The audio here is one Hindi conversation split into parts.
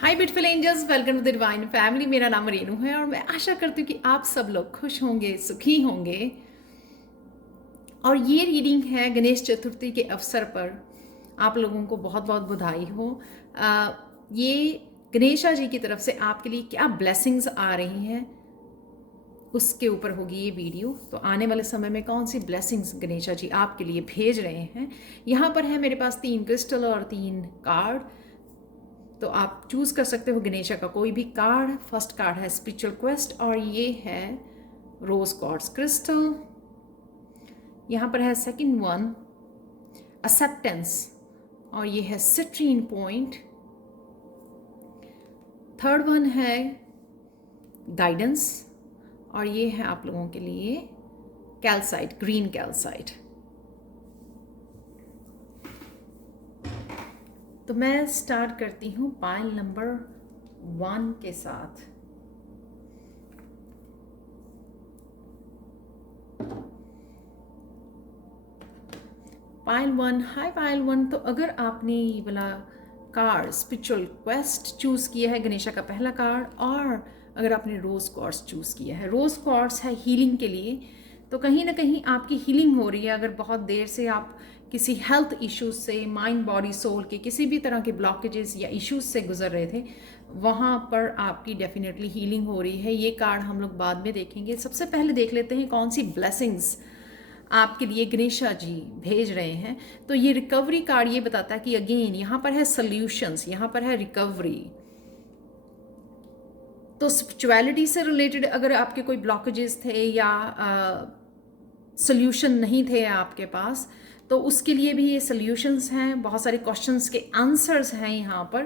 Hi beautiful angels, welcome to the divine family. मेरा नाम रेनू है और मैं आशा करती हूँ कि आप सब लोग खुश होंगे, सुखी होंगे। और ये रीडिंग है गणेश चतुर्थी के अवसर पर। आप लोगों को बहुत बहुत बधाई हो। ये गणेशा जी की तरफ से आपके लिए क्या ब्लेसिंग्स आ रही हैं उसके ऊपर होगी ये वीडियो। तो आने वाले समय में कौन सी ब्लेसिंग्स गणेशा जी आपके लिए भेज रहे हैं। यहाँ पर है मेरे पास 3 क्रिस्टल और 3 कार्ड। तो आप चूज कर सकते हो गणेशा का कोई भी कार्ड। फर्स्ट कार्ड है स्पिरिचुअल क्वेस्ट और ये है रोज क्वार्ट्ज क्रिस्टल। यहाँ पर है सेकंड वन एक्सेप्टेंस और ये है सिट्रीन पॉइंट। थर्ड वन है गाइडेंस और ये है आप लोगों के लिए कैल्साइट, ग्रीन कैल्साइट। तो मैं स्टार्ट करती हूँ पाइल नंबर 1 के साथ। पाइल 1, हाय पाइल 1। तो अगर आपने ये वाला कार्ड स्पिरिचुअल क्वेस्ट चूज किया है, गणेशा का पहला कार्ड, और अगर आपने रोज क्वार्ट्ज चूज किया है, रोज क्वार्ट्ज है हीलिंग के लिए, तो कहीं ना कहीं आपकी हीलिंग हो रही है। अगर बहुत देर से आप किसी हेल्थ इश्यूज से, माइंड बॉडी सोल के किसी भी तरह के ब्लॉकेजेस या इश्यूज से गुजर रहे थे, वहाँ पर आपकी डेफिनेटली हीलिंग हो रही है। ये कार्ड हम लोग बाद में देखेंगे। सबसे पहले देख लेते हैं कौन सी ब्लेसिंग्स आपके लिए गणेशा जी भेज रहे हैं। तो ये रिकवरी कार्ड ये बताता है कि अगेन यहाँ पर है सॉल्यूशंस, यहाँ पर है रिकवरी। तो स्पिरिचुअलिटी से रिलेटेड अगर आपके कोई ब्लॉकेजेस थे या सॉल्यूशन नहीं थे आपके पास, तो उसके लिए भी ये सॉल्यूशंस हैं। बहुत सारे क्वेश्चंस के आंसर्स हैं यहाँ पर,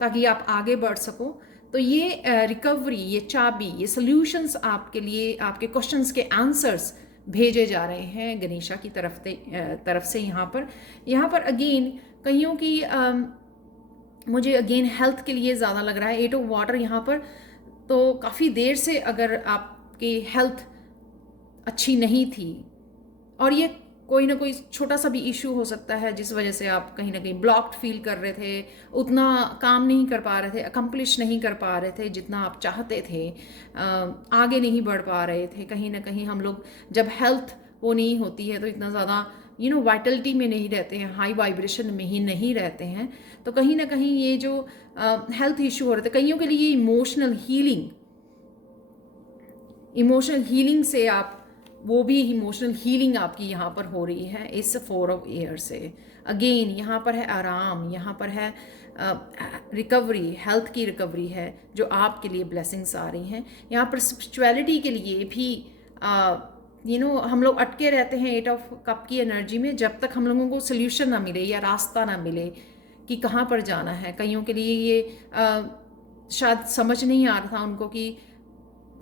ताकि आप आगे बढ़ सको। तो ये रिकवरी, ये चाबी, ये सॉल्यूशंस आपके लिए, आपके क्वेश्चंस के आंसर्स भेजे जा रहे हैं गणेशा की तरफ से। यहाँ पर अगेन कईयों की मुझे अगेन हेल्थ के लिए ज़्यादा लग रहा है 8 ऑफ वाटर यहाँ पर। तो काफ़ी देर से अगर आपकी हेल्थ अच्छी नहीं थी, और ये कोई ना कोई छोटा सा भी इशू हो सकता है जिस वजह से आप कहीं ना कहीं ब्लॉक्ड फील कर रहे थे, उतना काम नहीं कर पा रहे थे, अकम्प्लिश नहीं कर पा रहे थे जितना आप चाहते थे, आगे नहीं बढ़ पा रहे थे। कहीं ना कहीं हम लोग जब हेल्थ वो नहीं होती है तो इतना ज़्यादा वाइटलिटी में नहीं रहते हैं, हाई वाइब्रेशन में ही नहीं रहते हैं। तो कहीं ना कहीं ये जो हेल्थ इशू हो रहे थे, कईयों के लिए इमोशनल हीलिंग से आप, वो भी इमोशनल हीलिंग आपकी यहाँ पर हो रही है इस 4 ऑफ एयर से। अगेन यहाँ पर है आराम, यहाँ पर है रिकवरी, हेल्थ की रिकवरी है जो आपके लिए ब्लेसिंग्स आ रही हैं। यहाँ पर स्पिरिचुअलिटी के लिए भी हम लोग अटके रहते हैं 8 ऑफ कप की एनर्जी में, जब तक हम लोगों को सोल्यूशन ना मिले या रास्ता ना मिले कि कहाँ पर जाना है। कईयों के लिए ये शायद समझ नहीं आ रहा था उनको कि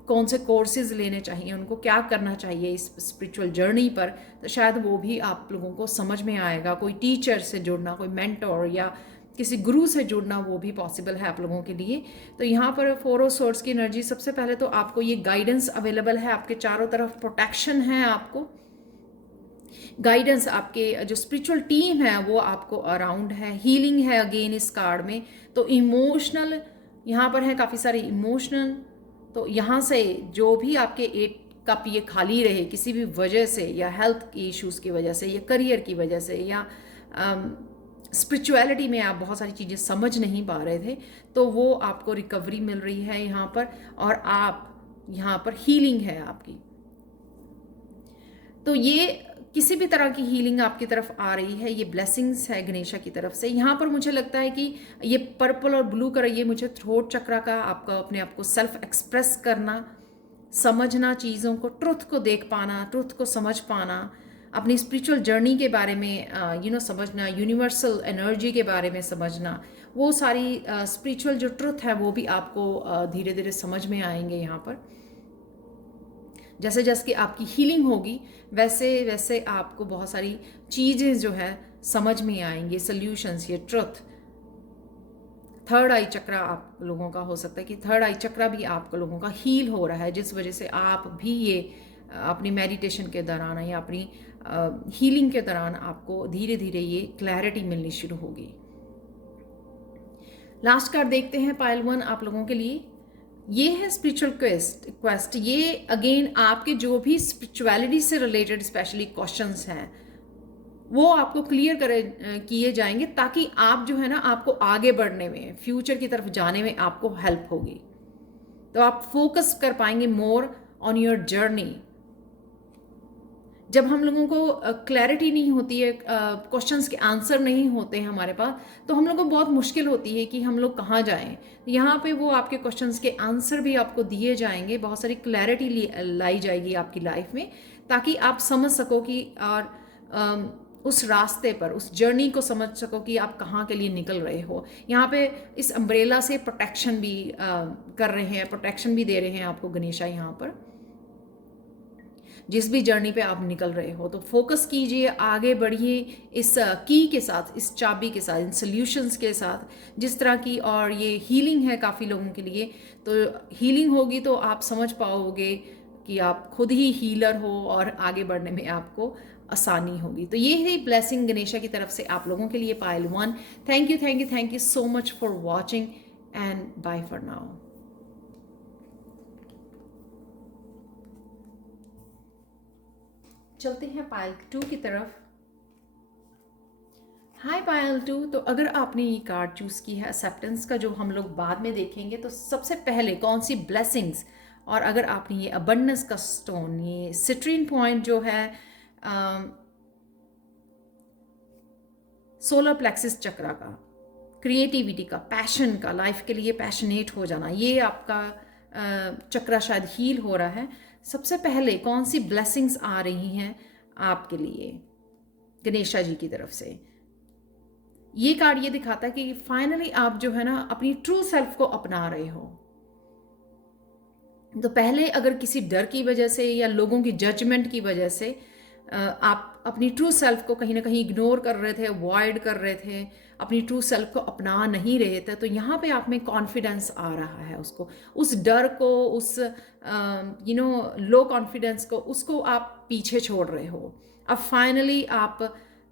कौन से कोर्सेज लेने चाहिए, उनको क्या करना चाहिए इस स्पिरिचुअल जर्नी पर। तो शायद वो भी आप लोगों को समझ में आएगा। कोई टीचर से जुड़ना, कोई मेंटोर या किसी गुरु से जुड़ना, वो भी पॉसिबल है आप लोगों के लिए। तो यहाँ पर 4 ऑफ सोर्ड्स की एनर्जी, सबसे पहले तो आपको ये गाइडेंस अवेलेबल है, आपके चारों तरफ प्रोटेक्शन है, आपको गाइडेंस, आपके जो स्पिरिचुअल टीम है वो आपको अराउंड है, हीलिंग है अगेन इस कार्ड में। तो इमोशनल यहाँ पर है, काफ़ी सारे इमोशनल। तो यहाँ से जो भी आपके 8 कप ये खाली रहे किसी भी वजह से, या हेल्थ की इश्यूज़ की वजह से, या करियर की वजह से, या स्पिरिचुअलिटी में आप बहुत सारी चीज़ें समझ नहीं पा रहे थे, तो वो आपको रिकवरी मिल रही है यहाँ पर, और आप यहाँ पर हीलिंग है आपकी। तो ये किसी भी तरह की हीलिंग आपकी तरफ आ रही है, ये ब्लेसिंग्स है गणेशा की तरफ से। यहाँ पर मुझे लगता है कि ये पर्पल और ब्लू कलर, ये मुझे थ्रोट चक्रा का, आपका अपने आप को सेल्फ एक्सप्रेस करना, समझना, चीज़ों को, ट्रुथ को देख पाना, ट्रुथ को समझ पाना, अपनी स्पिरिचुअल जर्नी के बारे में समझना, यूनिवर्सल एनर्जी के बारे में समझना, वो सारी स्पिरिचुअल जो ट्रुथ है वो भी आपको धीरे धीरे समझ में आएंगे यहाँ पर। जैसे जैसे कि आपकी हीलिंग होगी वैसे वैसे आपको बहुत सारी चीज़ें जो है समझ में आएंगी, सॉल्यूशंस, ये ट्रुथ। थर्ड आई चक्रा आप लोगों का हो सकता है कि थर्ड आई चक्रा भी आप लोगों का हील हो रहा है, जिस वजह से आप भी ये अपनी मेडिटेशन के दौरान या अपनी हीलिंग के दौरान आपको धीरे धीरे ये क्लैरिटी मिलनी शुरू होगी। लास्ट कार्ड देखते हैं पाइल 1 आप लोगों के लिए। ये है स्पिरिचुअल क्वेस्ट। ये अगेन आपके जो भी स्पिरिचुअलिटी से रिलेटेड स्पेशली क्वेश्चंस हैं वो आपको क्लियर किए जाएंगे, ताकि आप जो है ना, आपको आगे बढ़ने में, फ्यूचर की तरफ जाने में आपको हेल्प होगी। तो आप फोकस कर पाएंगे मोर ऑन योर जर्नी। जब हम लोगों को क्लैरिटी नहीं होती है, क्वेश्चंस के आंसर नहीं होते हैं हमारे पास, तो हम लोगों को बहुत मुश्किल होती है कि हम लोग कहाँ जाएं। यहाँ पे वो आपके क्वेश्चंस के आंसर भी आपको दिए जाएंगे, बहुत सारी क्लैरिटी लाई जाएगी आपकी लाइफ में, ताकि आप समझ सको कि और उस रास्ते पर, उस जर्नी को समझ सको कि आप कहाँ के लिए निकल रहे हो। यहाँ पे इस अम्ब्रेला से प्रोटेक्शन भी कर रहे हैं, प्रोटेक्शन भी दे रहे हैं आपको गणेशा यहाँ पर, जिस भी जर्नी पे आप निकल रहे हो। तो फोकस कीजिए, आगे बढ़िए इस की के साथ, इस चाबी के साथ, इन सॉल्यूशंस के साथ, जिस तरह की। और ये हीलिंग है काफ़ी लोगों के लिए, तो हीलिंग होगी तो आप समझ पाओगे कि आप खुद ही हीलर हो और आगे बढ़ने में आपको आसानी होगी। तो ये है ब्लेसिंग गणेशा की तरफ से आप लोगों के लिए pile 1। Thank you so much for watching and bye for now. चलते हैं पाइल 2 की तरफ। Hi pile 2। तो अगर आपने ये कार्ड चूज की है एक्सेप्टेंस का, जो हम लोग बाद में देखेंगे, तो सबसे पहले कौन सी ब्लेसिंग्स, और अगर आपने ये अबंडेंस का स्टोन, ये सिट्रीन पॉइंट जो है सोलर प्लेक्सिस चक्रा का, क्रिएटिविटी का, पैशन का, लाइफ के लिए पैशनेट हो जाना, ये आपका चक्रा शायद हील हो रहा है। सबसे पहले कौन सी ब्लेसिंग्स आ रही हैं आपके लिए गणेशा जी की तरफ से? ये कार्ड ये दिखाता है कि फाइनली आप जो है ना, अपनी ट्रू सेल्फ को अपना रहे हो। तो पहले अगर किसी डर की वजह से या लोगों की जजमेंट की वजह से आप अपनी ट्रू सेल्फ को कहीं ना कहीं इग्नोर कर रहे थे, अवॉइड कर रहे थे, अपनी ट्रू सेल्फ को अपना नहीं रहे थे, तो यहाँ पे आप में कॉन्फिडेंस आ रहा है। उसको, उस डर को, उस लो कॉन्फिडेंस को, उसको आप पीछे छोड़ रहे हो। अब फाइनली आप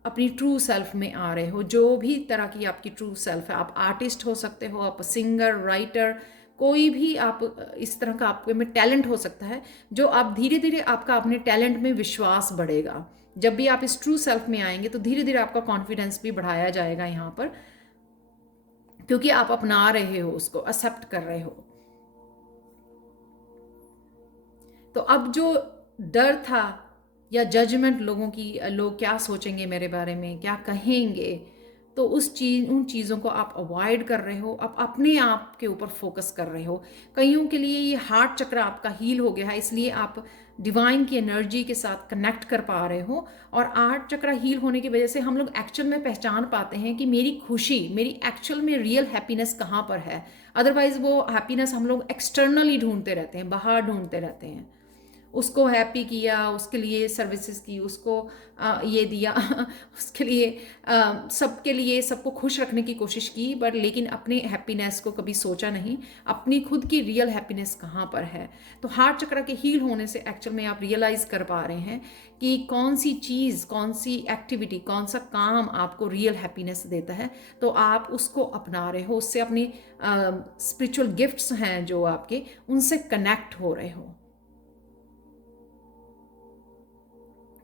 अपनी ट्रू सेल्फ में आ रहे हो, जो भी तरह की आपकी ट्रू सेल्फ है। आप आर्टिस्ट हो सकते हो, आप सिंगर, राइटर, कोई भी आप इस तरह का आपके में टैलेंट हो सकता है, जो आप धीरे धीरे आपका अपने टैलेंट में विश्वास बढ़ेगा। जब भी आप इस ट्रू सेल्फ में आएंगे तो धीरे धीरे आपका कॉन्फिडेंस भी बढ़ाया जाएगा यहाँ पर, क्योंकि आप अपना रहे हो, उसको एक्सेप्ट कर रहे हो। तो अब जो डर था या जजमेंट लोगों की, लोग क्या सोचेंगे मेरे बारे में, क्या कहेंगे, तो उन चीज़ों को आप अवॉइड कर रहे हो। आप अपने आप के ऊपर फोकस कर रहे हो। कईयों के लिए ये हार्ट चक्र आपका हील हो गया है, इसलिए आप डिवाइन की एनर्जी के साथ कनेक्ट कर पा रहे हो। और हार्ट चक्र हील होने की वजह से हम लोग एक्चुअल में पहचान पाते हैं कि मेरी खुशी, मेरी एक्चुअल में रियल हैप्पीनेस कहाँ पर है। अदरवाइज वो हैप्पीनेस हम लोग एक्सटर्नली ढूंढते रहते हैं, बाहर ढूंढते रहते हैं। उसको हैप्पी किया, उसके लिए सर्विसेज की, उसको ये दिया उसके लिए सबके लिए, सबको खुश रखने की कोशिश की, बट लेकिन अपने हैप्पीनेस को कभी सोचा नहीं, अपनी खुद की रियल हैप्पीनेस कहाँ पर है। तो हार्ट चक्र के हील होने से एक्चुअल में आप रियलाइज़ कर पा रहे हैं कि कौन सी चीज़, कौन सी एक्टिविटी, कौन सा काम आपको रियल हैप्पीनेस देता है, तो आप उसको अपना रहे हो। उससे अपनी स्पिरिचुअल गिफ्ट्स हैं जो आपके, उनसे कनेक्ट हो रहे हो।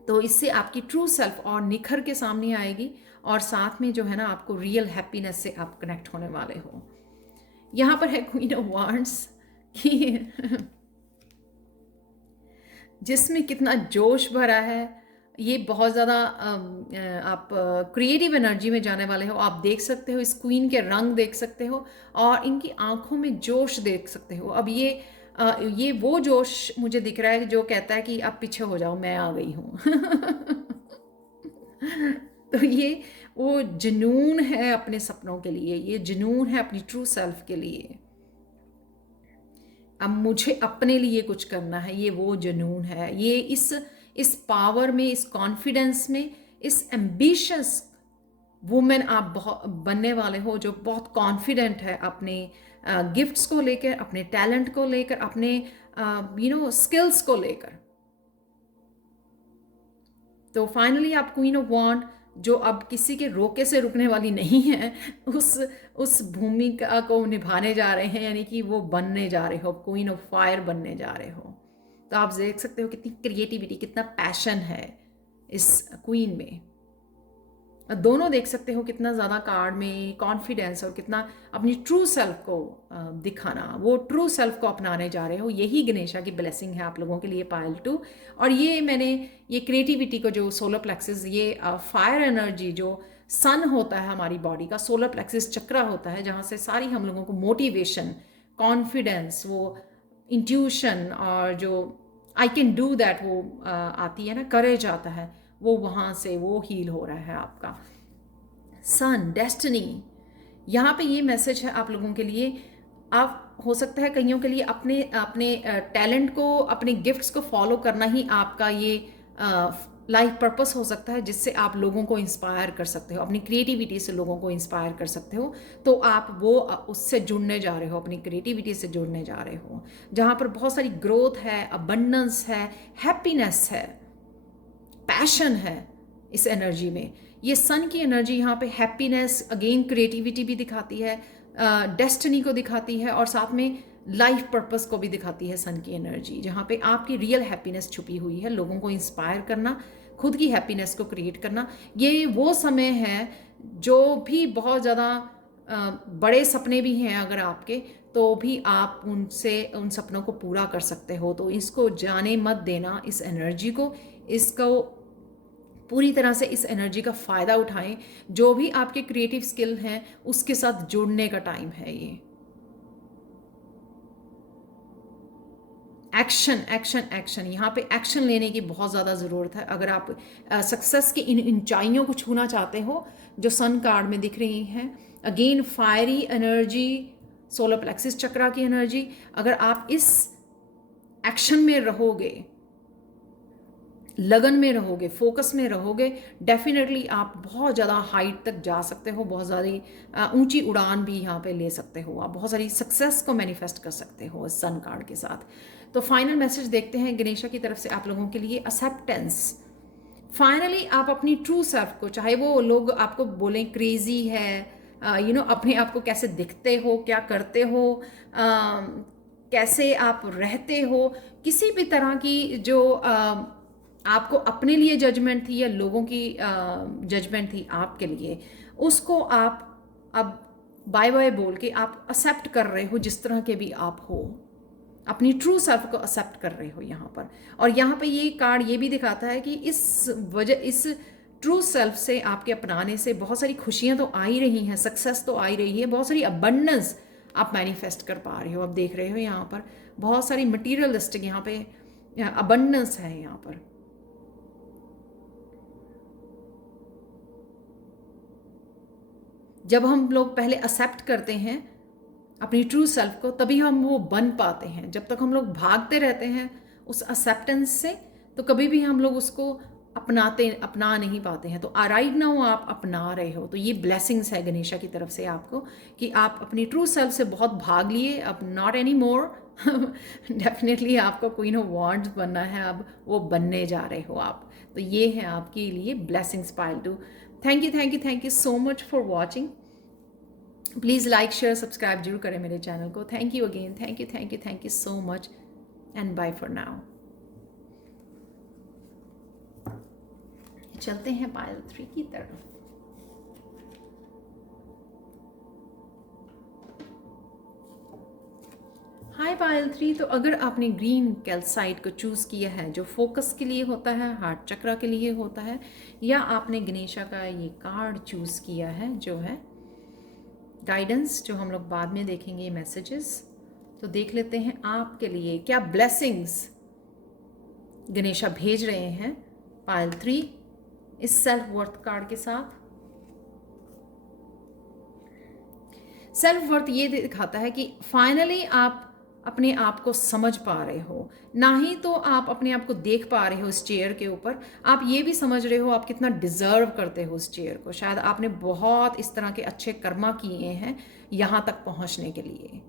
तो इससे आपकी ट्रू सेल्फ और निखर के सामने आएगी, और साथ में जो है ना, आपको रियल हैप्पीनेस से आप कनेक्ट होने वाले हो। यहाँ पर है क्वीन ऑफ वांड्स कि जिसमें कितना जोश भरा है। ये बहुत ज़्यादा आप क्रिएटिव एनर्जी में जाने वाले हो। आप देख सकते हो इस क्वीन के रंग देख सकते हो, और इनकी आंखों में जोश देख सकते हो। अब ये वो जोश मुझे दिख रहा है जो कहता है कि आप पीछे हो जाओ, मैं आ गई हूँ तो ये वो जुनून है अपने सपनों के लिए, ये जुनून है अपनी ट्रू सेल्फ के लिए। अब मुझे अपने लिए कुछ करना है, ये वो जुनून है। ये इस पावर में, इस कॉन्फिडेंस में, इस एम्बिशियस वुमेन आप बनने वाले हो, जो बहुत कॉन्फिडेंट है अपने गिफ्ट्स को लेकर, अपने टैलेंट को लेकर, अपने स्किल्स को लेकर। तो फाइनली आप क्वीन ऑफ वॉन्ड, जो अब किसी के रोके से रुकने वाली नहीं है, उस भूमिका को निभाने जा रहे हैं, यानी कि वो बनने जा रहे हो, क्वीन ऑफ फायर बनने जा रहे हो। तो आप देख सकते हो कितनी क्रिएटिविटी, कितना पैशन है इस क्वीन में। दोनों देख सकते हो कितना ज़्यादा कार्ड में कॉन्फिडेंस और कितना अपनी ट्रू सेल्फ को दिखाना, वो ट्रू सेल्फ को अपनाने जा रहे हो। यही गणेशा की ब्लेसिंग है आप लोगों के लिए पायल 2। और ये मैंने ये क्रिएटिविटी को, जो सोलर प्लेक्सिस, ये फायर एनर्जी जो सन होता है हमारी बॉडी का, सोलर प्लेक्सिस चक्रा होता है जहाँ से सारी हम लोगों को मोटिवेशन, कॉन्फिडेंस, वो इंट्यूशन और जो आई कैन डू दैट वो आती है ना, करेज आता है, वो वहाँ से वो हील हो रहा है आपका। सन, डेस्टिनी, यहाँ पे ये मैसेज है आप लोगों के लिए। आप हो सकता है कईयों के लिए अपने अपने टैलेंट को, अपने गिफ्ट्स को फॉलो करना ही आपका ये लाइफ पर्पस हो सकता है, जिससे आप लोगों को इंस्पायर कर सकते हो, अपनी क्रिएटिविटी से लोगों को इंस्पायर कर सकते हो। तो आप वो उससे जुड़ने जा रहे हो, अपनी क्रिएटिविटी से जुड़ने जा रहे हो, जहाँ पर बहुत सारी ग्रोथ है, अबंडेंस है, हैप्पीनेस है, पैशन है इस एनर्जी में। ये सन की एनर्जी यहाँ पे हैप्पीनेस, अगेन क्रिएटिविटी भी दिखाती है, डेस्टिनी को दिखाती है, और साथ में लाइफ पर्पस को भी दिखाती है सन की एनर्जी, जहाँ पे आपकी रियल हैप्पीनेस छुपी हुई है, लोगों को इंस्पायर करना, खुद की हैप्पीनेस को क्रिएट करना। ये वो समय है जो भी बहुत ज़्यादा बड़े सपने भी हैं अगर आपके, तो भी आप उनसे उन सपनों को पूरा कर सकते हो। तो इसको जाने मत देना, इस एनर्जी को, इसको पूरी तरह से इस एनर्जी का फ़ायदा उठाएं। जो भी आपके क्रिएटिव स्किल हैं उसके साथ जुड़ने का टाइम है ये। एक्शन, एक्शन, एक्शन, यहाँ पे एक्शन लेने की बहुत ज़्यादा ज़रूरत है। अगर आप सक्सेस की इन ऊंचाइयों को छूना चाहते हो जो सन कार्ड में दिख रही हैं, again fiery energy, solar plexus chakra की एनर्जी, अगर आप इस एक्शन में रहोगे, लगन में रहोगे, फोकस में रहोगे, डेफिनेटली आप बहुत ज़्यादा हाइट तक जा सकते हो, बहुत ज़्यादा ऊंची उड़ान भी यहाँ पे ले सकते हो, आप बहुत सारी सक्सेस को मैनिफेस्ट कर सकते हो इस सन कार्ड के साथ। तो फाइनल मैसेज देखते हैं गणेशा की तरफ से आप लोगों के लिए, एक्सेप्टेंस। फाइनली आप अपनी ट्रू सेल्फ को, चाहे वो लोग आपको बोलें क्रेजी है, अपने आप को कैसे दिखते हो, क्या करते हो, कैसे आप रहते हो, किसी भी तरह की जो आपको अपने लिए जजमेंट थी या लोगों की जजमेंट थी आपके लिए, उसको आप अब बाय बाय बोल के आप एक्सेप्ट कर रहे हो जिस तरह के भी आप हो, अपनी ट्रू सेल्फ को एक्सेप्ट कर रहे हो यहाँ पर। और यहाँ पे ये कार्ड ये भी दिखाता है कि इस ट्रू सेल्फ से, आपके अपनाने से बहुत सारी खुशियाँ तो आ ही रही हैं, सक्सेस तो आ ही रही है, बहुत सारी अबंडेंस आप मैनिफेस्ट कर पा रहे हो। आप देख रहे हो यहाँ पर बहुत सारी मटीरियलिस्टिक यहाँ पे अबंडेंस है यहाँ पर। जब हम लोग पहले एक्सेप्ट करते हैं अपनी ट्रू सेल्फ को, तभी हम वो बन पाते हैं। जब तक हम लोग भागते रहते हैं उस एक्सेप्टेंस से, तो कभी भी हम लोग उसको अपना नहीं पाते हैं। तो राइट नाउ आप अपना रहे हो, तो ये ब्लेसिंग्स है गणेशा की तरफ से आपको कि आप अपनी ट्रू सेल्फ से बहुत भाग लिए, अब नॉट एनी मोर। डेफिनेटली आपको क्वीन ऑफ वॉन्ड्स बनना है, अब वो बनने जा रहे हो आप। तो ये है आपके लिए blessings pile 2। Thank you so much for watching. Please like share subscribe जरूर करें मेरे चैनल को। Thank you again, thank you so much and bye for now. चलते हैं पायल 3 की तरफ। हाय पायल 3, तो अगर आपने ग्रीन कैल्साइट को चूज़ किया है जो फोकस के लिए होता है, हार्ट चक्रा के लिए होता है, या आपने गणेशा का ये कार्ड चूज़ किया है जो है गाइडेंस, जो हम लोग बाद में देखेंगे मैसेजेस, तो देख लेते हैं आपके लिए क्या ब्लेसिंग्स गणेशा भेज रहे हैं पायल 3 इस सेल्फ वर्थ कार्ड के साथ। सेल्फ वर्थ ये दिखाता है कि फाइनली आप अपने आप को समझ पा रहे हो, ना ही तो आप अपने आप को देख पा रहे हो इस चेयर के ऊपर, आप ये भी समझ रहे हो आप कितना डिजर्व करते हो उस चेयर को। शायद आपने बहुत इस तरह के अच्छे कर्मा किए हैं यहाँ तक पहुँचने के लिए।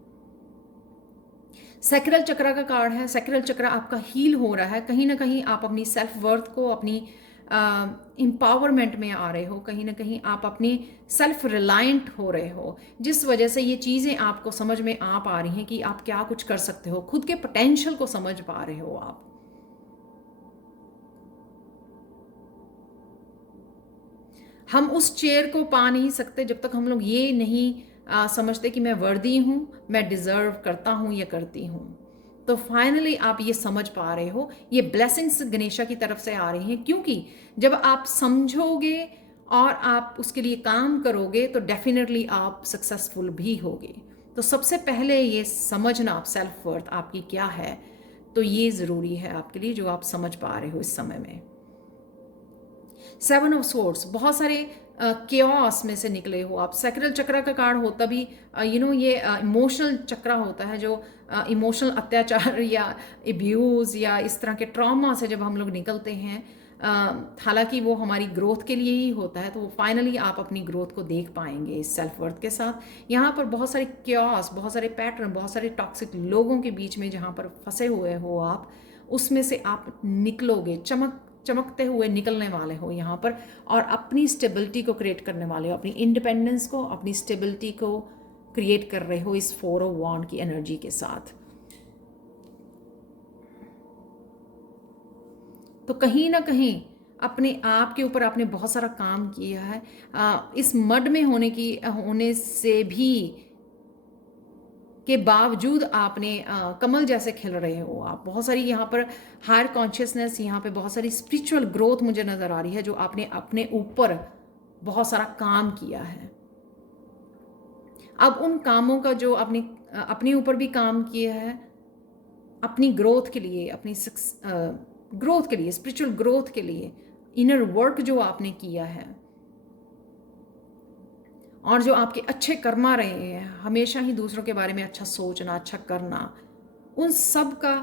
सैक्रल चक्रा का कार्ड है। सैक्रल चक्रा आपका हील हो रहा है, कहीं ना कहीं आप अपनी सेल्फ वर्थ को, अपनी एम्पावरमेंट में आ रहे हो, कहीं ना कहीं आप अपनी सेल्फ रिलायंट हो रहे हो, जिस वजह से ये चीज़ें आपको समझ में आ पा रही हैं कि आप क्या कुछ कर सकते हो, खुद के पोटेंशियल को समझ पा रहे हो आप। हम उस चेयर को पा नहीं सकते जब तक हम लोग ये नहीं समझते कि मैं वर्दी हूँ, मैं डिज़र्व करता हूँ या करती हूँ। तो फाइनली आप ये समझ पा रहे हो, ये ब्लेसिंग्स गणेशा की तरफ से आ रही हैं, क्योंकि जब आप समझोगे और आप उसके लिए काम करोगे तो डेफिनेटली आप सक्सेसफुल भी होगे। तो सबसे पहले ये समझना आप सेल्फ वर्थ आपकी क्या है, तो ये ज़रूरी है आपके लिए, जो आप समझ पा रहे हो इस समय में। 7 ऑफ सोर्ड्स, बहुत सारे केओस में से निकले हो आप। सैक्रल चक्र का कार्ड होता भी ये इमोशनल चक्र होता है, जो इमोशनल अत्याचार या एब्यूज़ या इस तरह के ट्रॉमा से जब हम लोग निकलते हैं, हालांकि वो हमारी ग्रोथ के लिए ही होता है, तो फाइनली आप अपनी ग्रोथ को देख पाएंगे इस सेल्फ वर्थ के साथ। यहाँ पर बहुत सारे क्योस, बहुत सारे पैटर्न, बहुत सारे टॉक्सिक लोगों के बीच में जहाँ पर फंसे हुए हो आप, उसमें से आप निकलोगे, चमकते हुए निकलने वाले हो यहाँ पर, और अपनी स्टेबिलिटी को क्रिएट करने वाले हो, अपनी इंडिपेंडेंस को, अपनी स्टेबिलिटी को क्रिएट कर रहे हो इस 4 ऑफ वॉन्ड की एनर्जी के साथ। तो कहीं ना कहीं अपने आप के ऊपर आपने बहुत सारा काम किया है। इस मड में होने से भी के बावजूद आपने कमल जैसे खिल रहे हो आप। बहुत सारी यहाँ पर हायर कॉन्शियसनेस, यहाँ पे बहुत सारी स्पिरिचुअल ग्रोथ मुझे नज़र आ रही है, जो आपने अपने ऊपर बहुत सारा काम किया है। अब उन कामों का जो आपने अपने ऊपर भी काम किया है, अपनी ग्रोथ के लिए, अपनी ग्रोथ के लिए, स्पिरिचुअल ग्रोथ के लिए, इनर वर्क जो आपने किया है, और जो आपके अच्छे कर्मा रहे हैं, हमेशा ही दूसरों के बारे में अच्छा सोचना, अच्छा करना, उन सब का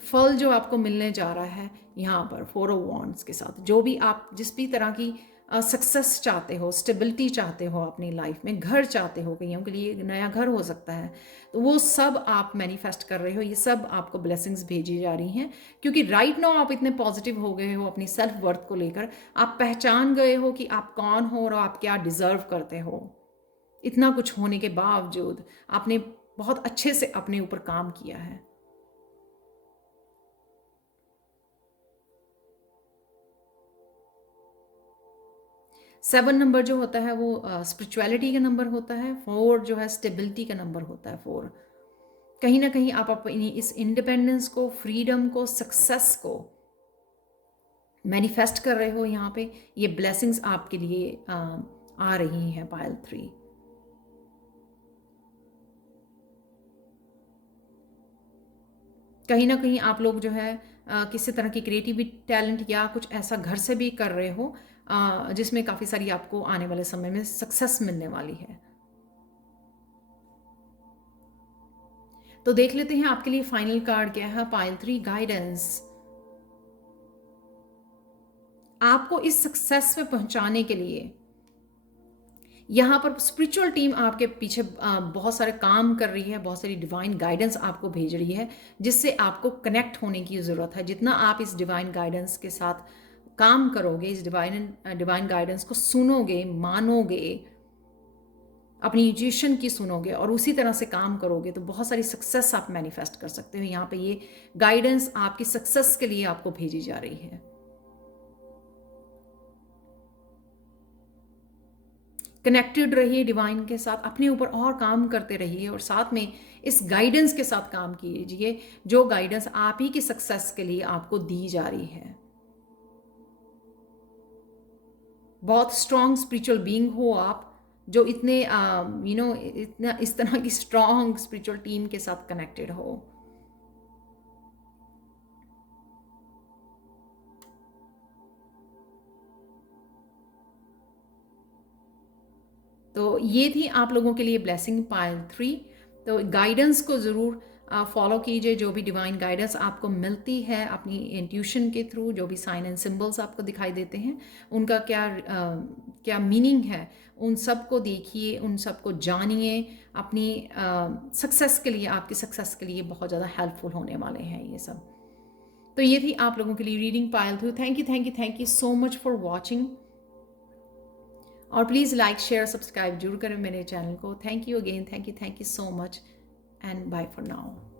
फल जो आपको मिलने जा रहा है यहाँ पर 4 ऑफ वॉन्ड्स के साथ। जो भी आप जिस भी तरह की सक्सेस चाहते हो, स्टेबिलिटी चाहते हो अपनी लाइफ में, घर चाहते हो, कईयों के लिए नया घर हो सकता है, तो वो सब आप मैनिफेस्ट कर रहे हो, ये सब आपको ब्लेसिंग्स भेजी जा रही हैं, क्योंकि राइट नाउ आप इतने पॉजिटिव हो गए हो अपनी सेल्फ वर्थ को लेकर। आप पहचान गए हो कि आप कौन हो और आप क्या डिज़र्व करते हो। इतना कुछ होने के बावजूद आपने बहुत अच्छे से अपने ऊपर काम किया है। सेवन नंबर जो होता है वो स्पिरिचुअलिटी का नंबर होता है। 4 जो है स्टेबिलिटी का नंबर होता है। 4 कहीं ना कहीं आप अपनी इस इंडिपेंडेंस को, फ्रीडम को, सक्सेस को मैनिफेस्ट कर रहे हो यहाँ पे। ये ब्लेसिंग्स आपके लिए आ रही हैं पायल 3। कहीं ना कहीं आप लोग जो है किसी तरह की क्रिएटिविटी टैलेंट या कुछ ऐसा घर से भी कर रहे हो, जिसमें काफ़ी सारी आपको आने वाले समय में सक्सेस मिलने वाली है। तो देख लेते हैं आपके लिए फाइनल कार्ड क्या है। Pile 3 guidance. आपको इस सक्सेस में पहुंचाने के लिए यहाँ पर स्पिरिचुअल टीम आपके पीछे बहुत सारे काम कर रही है, बहुत सारी डिवाइन गाइडेंस आपको भेज रही है, जिससे आपको कनेक्ट होने की ज़रूरत है। जितना आप इस डिवाइन गाइडेंस के साथ काम करोगे, इस डिवाइन गाइडेंस को सुनोगे, मानोगे, अपनी इंट्यूशन की सुनोगे और उसी तरह से काम करोगे, तो बहुत सारी सक्सेस आप मैनिफेस्ट कर सकते हो। यहाँ पे ये गाइडेंस आपकी सक्सेस के लिए आपको भेजी जा रही है। कनेक्टेड रहिए डिवाइन के साथ, अपने ऊपर और काम करते रहिए और साथ में इस गाइडेंस के साथ काम कीजिए, जो गाइडेंस आप ही की सक्सेस के लिए आपको दी जा रही है। बहुत स्ट्रॉन्ग स्पिरिचुअल बीइंग हो आप, जो इतने इतना इस तरह की स्ट्रॉन्ग स्पिरिचुअल टीम के साथ कनेक्टेड हो। तो ये थी आप लोगों के लिए ब्लेसिंग पाइल 3। तो गाइडेंस को ज़रूर फॉलो कीजिए, जो भी डिवाइन गाइडेंस आपको मिलती है अपनी इंट्यूशन के थ्रू, जो भी साइन एंड सिंबल्स आपको दिखाई देते हैं, उनका क्या मीनिंग है, उन सब को देखिए, उन सब को जानिए। अपनी सक्सेस के लिए, आपकी सक्सेस के लिए बहुत ज़्यादा हेल्पफुल होने वाले हैं ये सब। तो ये थी आप लोगों के लिए reading pile through. Thank you so much for watching. और प्लीज़ लाइक शेयर सब्सक्राइब जरूर करें मेरे चैनल को। Thank you again, thank you so much and bye for now.